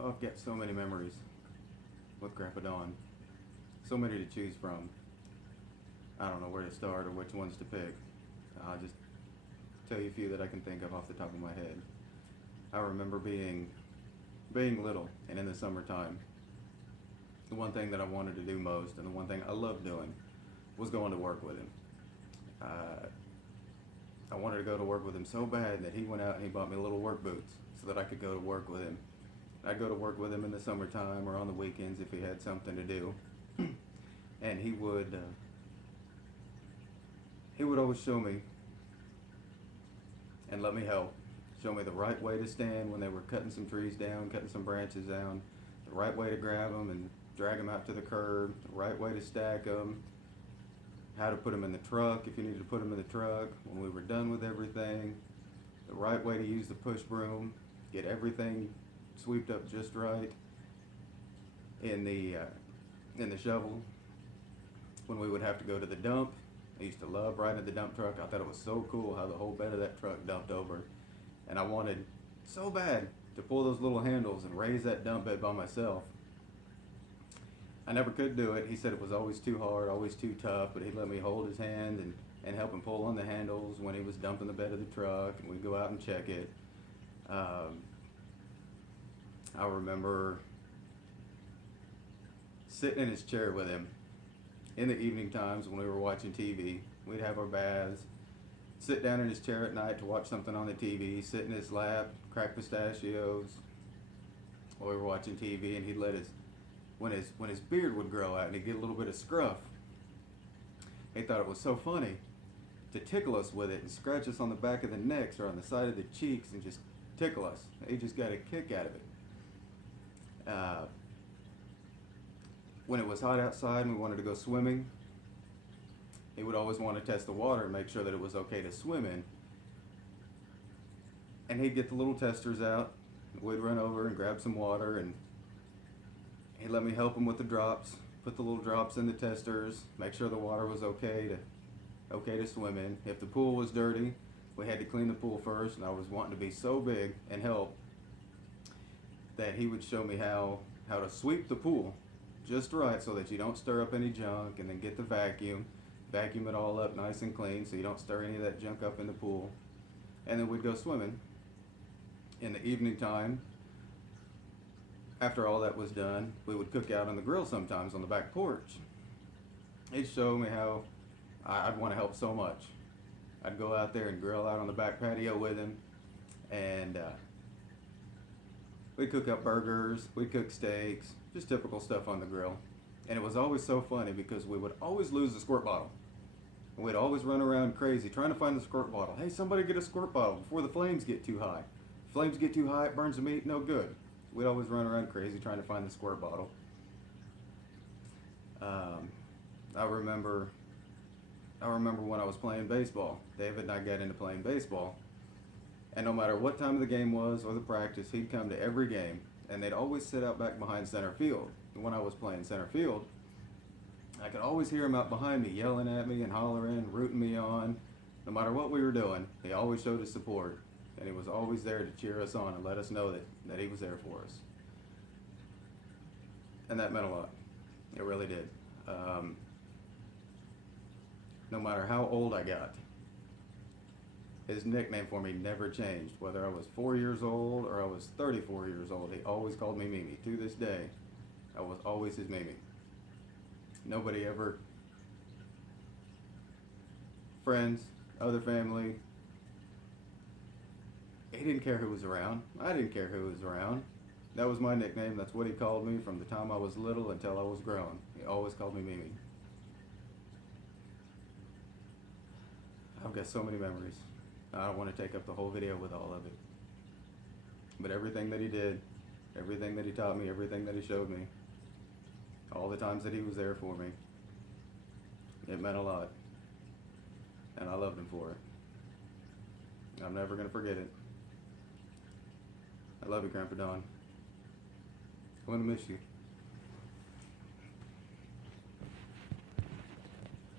Oh, I've got so many memories with Grandpa Don. So many to choose from. I don't know where to start or which ones to pick. I'll just tell you a few that I can think of off the top of my head. I remember being little and in the summertime. The one thing that I wanted to do most and the one thing I loved doing was going to work with him. Uh, I wanted to go to work with him so bad that he went out and he bought me little work boots so that I could go to work with him. I'd go to work with him in the summertime or on the weekends if he had something to do, and he would always show me and let me help. Show me the right way to stand when they were cutting some trees down, cutting some branches down, the right way to grab them and drag them out to the curb, the right way to stack them, how to put them in the truck if you needed to put them in the truck when we were done with everything, the right way to use the push broom, get everything swept up just right in the shovel when we would have to go to the dump. I used to love riding the dump truck. I thought it was so cool how the whole bed of that truck dumped over. And I wanted so bad to pull those little handles and raise that dump bed by myself. I never could do it. He said it was always too hard, always too tough, but he'd let me hold his hand and help him pull on the handles when he was dumping the bed of the truck, and we'd go out and check it. I remember sitting in his chair with him in the evening times when we were watching TV. We'd have our baths, sit down in his chair at night to watch something on the TV, sit in his lap, crack pistachios while we were watching TV, and he'd let when his beard would grow out and he'd get a little bit of scruff, he thought it was so funny to tickle us with it and scratch us on the back of the necks or on the side of the cheeks and just tickle us. He just got a kick out of it. When it was hot outside and we wanted to go swimming, he would always want to test the water and make sure that it was okay to swim in. And he'd get the little testers out. We'd run over and grab some water, and he'd let me help him with the drops, put the little drops in the testers, make sure the water was okay to swim in. If the pool was dirty, we had to clean the pool first, and I was wanting to be so big and help that he would show me how to sweep the pool just right so that you don't stir up any junk, and then get the vacuum it all up nice and clean so you don't stir any of that junk up in the pool. And then we'd go swimming. In the evening time, after all that was done, we would cook out on the grill sometimes on the back porch. He'd show me how I'd want to help so much. I'd go out there and grill out on the back patio with him, and we'd cook up burgers, we'd cook steaks, just typical stuff on the grill. And it was always so funny because we would always lose the squirt bottle. And we'd always run around crazy trying to find the squirt bottle. Hey, somebody get a squirt bottle before the flames get too high. If flames get too high, it burns the meat, no good. We'd always run around crazy trying to find the squirt bottle. I remember when I was playing baseball. David and I got into playing baseball. And no matter what time of the game was or the practice, he'd come to every game. And they'd always sit out back behind center field. And when I was playing center field, I could always hear him out behind me yelling at me and hollering, rooting me on. No matter what we were doing, he always showed his support. And he was always there to cheer us on and let us know that he was there for us. And that meant a lot. It really did. No matter how old I got, his nickname for me never changed. Whether I was 4 years old or I was 34 years old, he always called me Mimi. To this day, I was always his Mimi. Nobody ever, friends, other family, he didn't care who was around. I didn't care who was around. That was my nickname. That's what he called me from the time I was little until I was grown. He always called me Mimi. I've got so many memories. I don't want to take up the whole video with all of it. But everything that he did, everything that he taught me, everything that he showed me, all the times that he was there for me, it meant a lot. And I loved him for it. I'm never going to forget it. I love you, Grandpa Don. I'm going to miss you.